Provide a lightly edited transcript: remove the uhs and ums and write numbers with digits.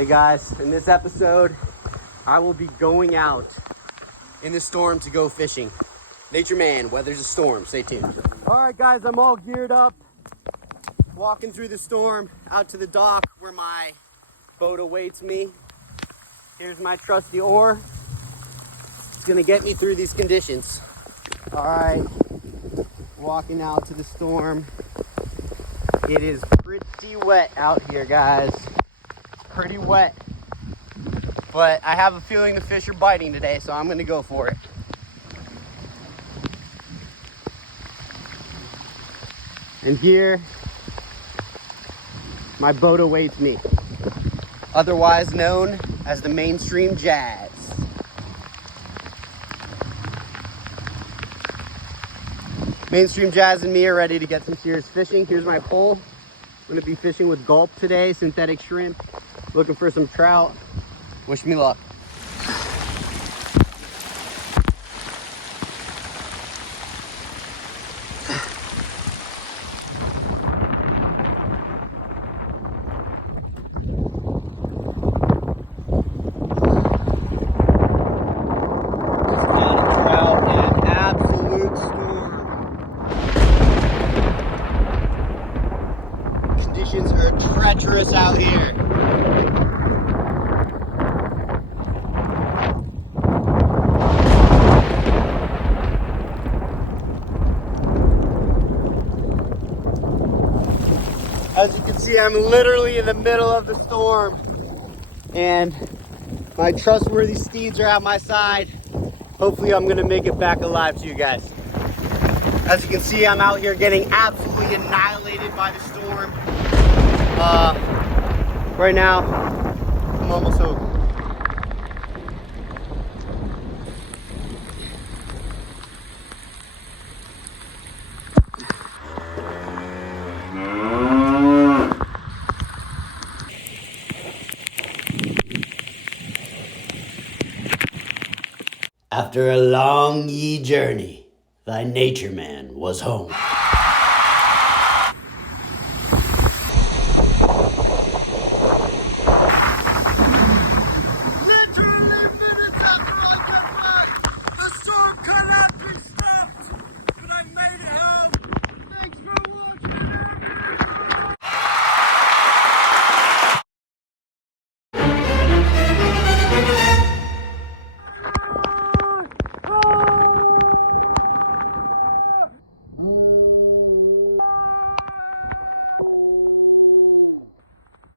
Hey guys, in this episode, I will be going out in the storm to go fishing. Nature Man weathers a storm, stay tuned. All right guys, I'm all geared up, walking through the storm out to the dock where my boat awaits me. Here's my trusty oar. It's gonna get me through these conditions. All right, walking out to the storm. It is pretty wet out here, guys. Pretty wet, but I have a feeling the fish are biting today, so I'm gonna go for it. And here, my boat awaits me, otherwise known as the Mainstream Jazz. Mainstream Jazz and me are ready to get some serious fishing. Here's my pole. I'm gonna be fishing with Gulp today, synthetic shrimp. Looking for some trout. Wish me luck. Just caught a trout in an absolute storm. Conditions are treacherous out here. As you can see, I'm literally in the middle of the storm, and my trustworthy steeds are at my side. Hopefully I'm gonna make it back alive to you guys. As you can see, I'm out here getting absolutely annihilated by the storm. Right now, I'm almost home. After a long ye journey, thy nature man was home.